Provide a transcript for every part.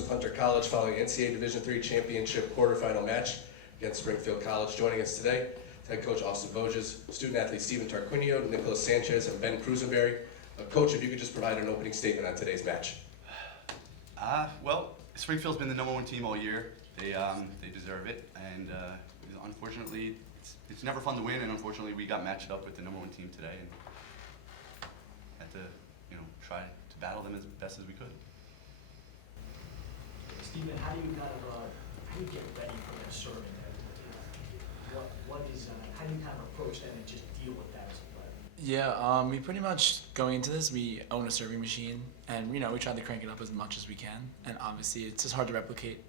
with Hunter College following NCAA Division III Championship quarterfinal match against Springfield College. Joining us today, head coach Austin Voges, student athletes Steven Tarquinio, Nicolas Sanchez, and Ben Crusinberry. Coach, if you could just provide an opening statement on today's match. Well, Springfield's been the #1 team all year. They deserve it, and unfortunately, it's never fun to win. And unfortunately, we got matched up with the #1 team today, and had to, try to battle them as best as we could. Steven, how do you get ready for their serving? How do you kind of approach them and just deal with that as a player? Yeah, we pretty much, going into this, we own a serving machine, and we try to crank it up as much as we can. And obviously, it's just hard to replicate,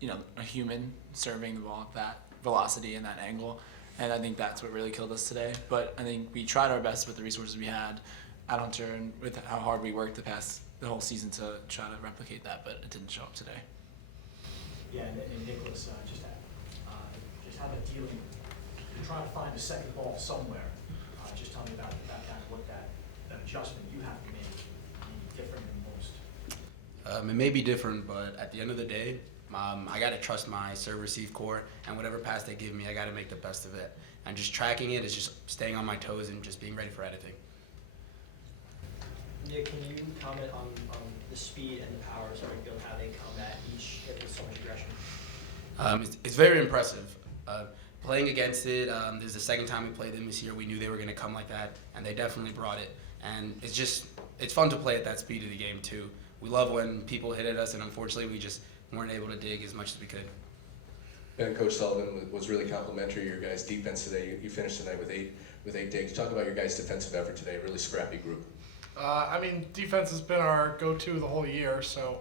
a human serving the ball at that velocity and that angle. And I think that's what really killed us today. But I think we tried our best with the resources we had at Hunter and with how hard we worked the whole season to try to replicate that, but it didn't show up today. Yeah, and Nicolas, just how the dealing, you're trying to find a second ball somewhere. Just tell me about kind of what that adjustment you have to make be different than most. It may be different, but at the end of the day, I got to trust my serve-receive core, and whatever pass they give me, I got to make the best of it. And just tracking it is just staying on my toes and just being ready for anything. Nick, can you comment on the speed and the power of Springfield, how they come at each hit with so much aggression? It's very impressive. Playing against it, this is the second time we played them this year. We knew they were going to come like that, and they definitely brought it. And it's fun to play at that speed of the game, too. We love when people hit at us, and unfortunately, we just weren't able to dig as much as we could. Ben, Coach Sullivan was really complimentary of your guys' defense today. You finished tonight with eight digs. Talk about your guys' defensive effort today. Really scrappy group. Defense has been our go-to the whole year, so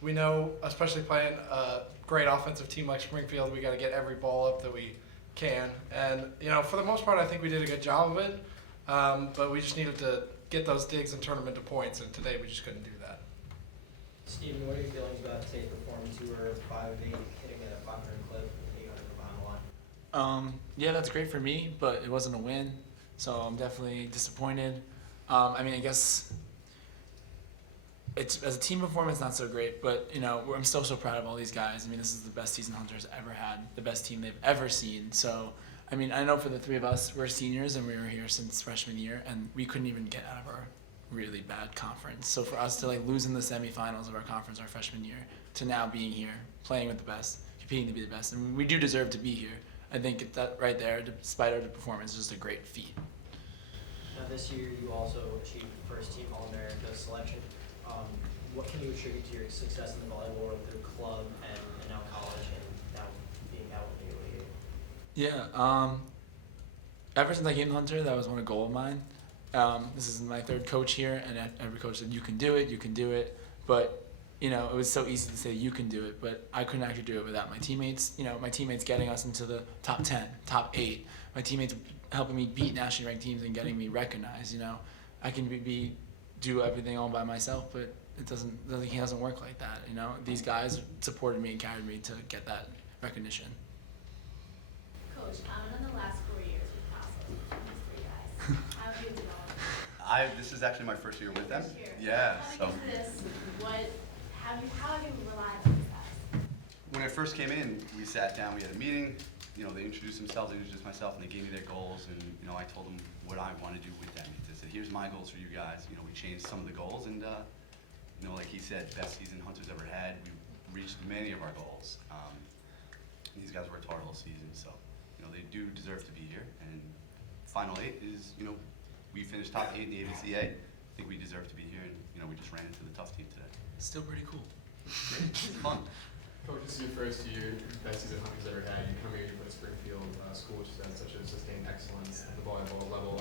we know, especially playing a great offensive team like Springfield, we got to get every ball up that we can. And, for the most part, I think we did a good job of it, but we just needed to get those digs and turn them into points, and today we just couldn't do that. Steven, what are your feelings about today's performance? You were 5 of 8, hitting at a 500 clip, 800 from behind the line. Yeah, that's great for me, but it wasn't a win, so I'm definitely disappointed. I guess it's, as a team performance, not so great, but I'm still so proud of all these guys. This is the best season Hunter's ever had, the best team they've ever seen. So, I know for the three of us, we're seniors and we were here since freshman year, and we couldn't even get out of our really bad conference. So for us to lose in the semifinals of our conference our freshman year, to now being here, playing with the best, competing to be the best, and we do deserve to be here. I think that right there, despite our performance, is just a great feat. Now this year you also achieved first team All-America selection. What can you attribute to your success in the volleyball world through club and now college and now being out in the league? Yeah, ever since I came to Hunter, that was one goal of mine. This is my third coach here, and every coach said, you can do it. But, it was so easy to say you can do it, but I couldn't actually do it without my teammates. My teammates getting us into the top 10, top 8. My teammates helping me beat nationally ranked teams and getting me recognized. I can do everything all by myself, but it doesn't work like that. These guys supported me and carried me to get that recognition. Coach, in the last 4 years with Castle, these 3 guys, how have you developed? This is actually my first year with them. First year. Yeah. Coming into this, how have you relied on these guys? When I first came in, we sat down, we had a meeting. They introduced themselves, I introduced myself, and they gave me their goals. And I told them what I want to do with them. I said, "Here's my goals for you guys." We changed some of the goals, and like he said, best season Hunter's ever had. We reached many of our goals. These guys worked hard all season, so they do deserve to be here. And final 8 is we finished top 8 in the ABCA. I think we deserve to be here, and we just ran into the tough team today. Still pretty cool. It's fun. Coach, this is your first year, best season Hunter's ever had. You come here, you put Springfield School, which has such a sustained excellence at the volleyball level.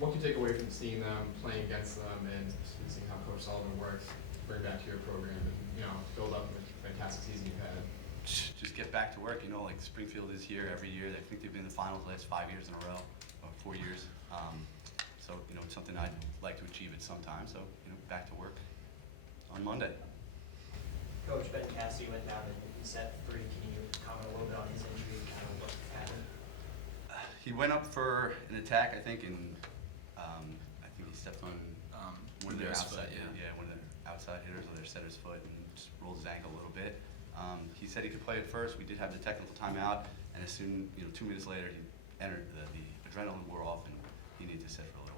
What can you take away from seeing them, playing against them, and seeing how Coach Sullivan works, bring back to your program, and build up the fantastic season you've had? Just get back to work. Springfield is here every year. I think they've been in the finals the last 5 years in a row, or 4 years. So it's something I'd like to achieve at some time. So back to work on Monday. Coach, Ben Cassidy went down and he set 3. Can you comment a little bit on his injury, kind of what happened? He went up for an attack, I think, and I think he stepped on one of their outside, one of their outside outside hitters or their setter's foot and just rolled his ankle a little bit. He said he could play at first. We did have the technical timeout, and as soon, 2 minutes later, he entered the adrenaline wore off, and he needed to sit for a little while.